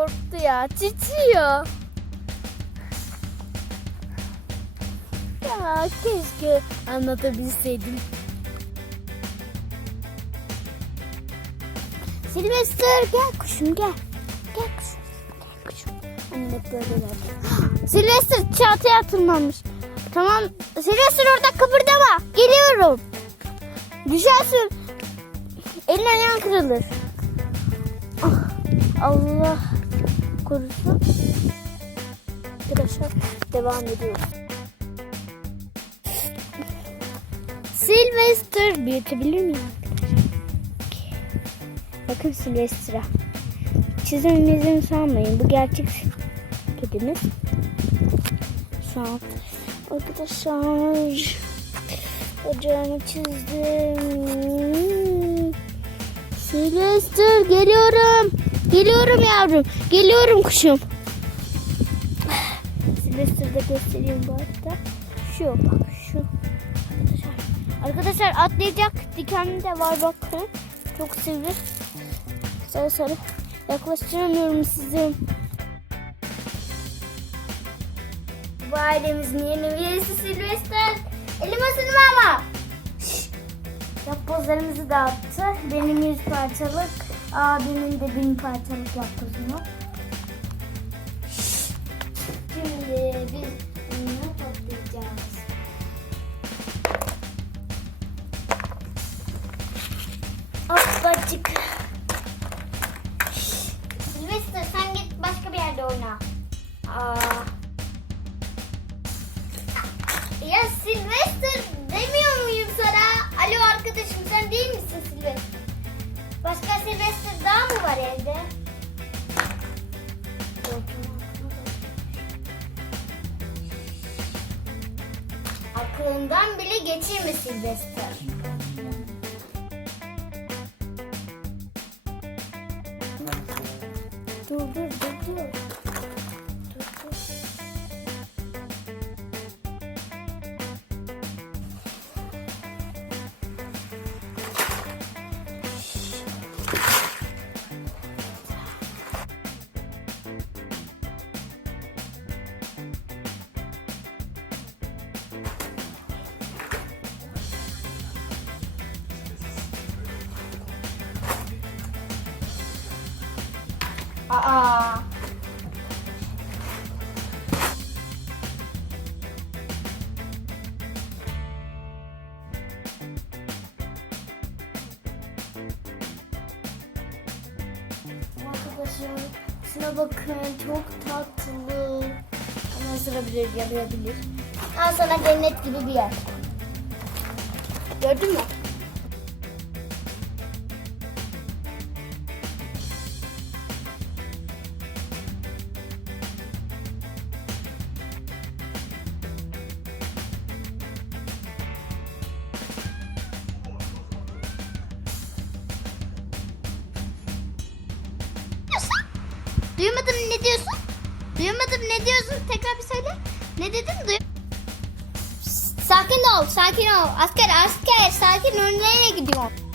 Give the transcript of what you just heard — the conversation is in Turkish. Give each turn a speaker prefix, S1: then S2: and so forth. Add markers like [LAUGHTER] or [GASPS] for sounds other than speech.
S1: yaptı ya. Titriyor. Ya keşke anlatabilseydim. Sylvester gel kuşum gel. Gel kuşum. Gel kuşum. Anne böyle. [GASPS] Sylvester çatıya tırmanmış. Tamam. Sylvester orada kıpırdama. Geliyorum. Düşersin. Elin ayağın kırılır. Ah, Allah korusun. Arkadaşlar devam ediyoruz. Sylvester büyütebilir miyim? Bakın Sylvester'a. Çizimimizin sanmayın. Bu gerçek kedimiz. Şu an arkadaşlar bacağını çizdim. Sylvester geliyorum. Geliyorum yavrum. Geliyorum kuşum. Sylvester'da göstereyim bu arada. Şu bak şu. Arkadaşlar, arkadaşlar atlayacak dikenli de var bakın. Çok sivri. Sarı sarı. Yaklaştıramıyorum sizi. Bu ailemizin yeni üyesi Sylvester. Elim ısınma ama. Yapbozlarımızı dağıttı. Benim yüz parçalık, abimin de bin parçalık. Şşş. Şimdi biz bunu toplayacağız. Hoppacık. Sylvester sen git başka bir yerde oyna. Aa. Ya Sylvester demiyor muyum sana? Alo arkadaşım sen değil misin Sylvester? Başka Sylvester daha mı var evde? Aklından bile geçirme Sylvester. Aa. Arkadaşlar şuna bakın çok tatlı. Ama ısırabilir, yalayabilir. Al sana cennet gibi bir yer. Gördün mü? Duymadım ne diyorsun? Duymadım ne diyorsun? Tekrar bir söyle. Ne dedin? Duy sakin ol, sakin ol. Asker, asker, sakin ol. Nereye gidiyorsun?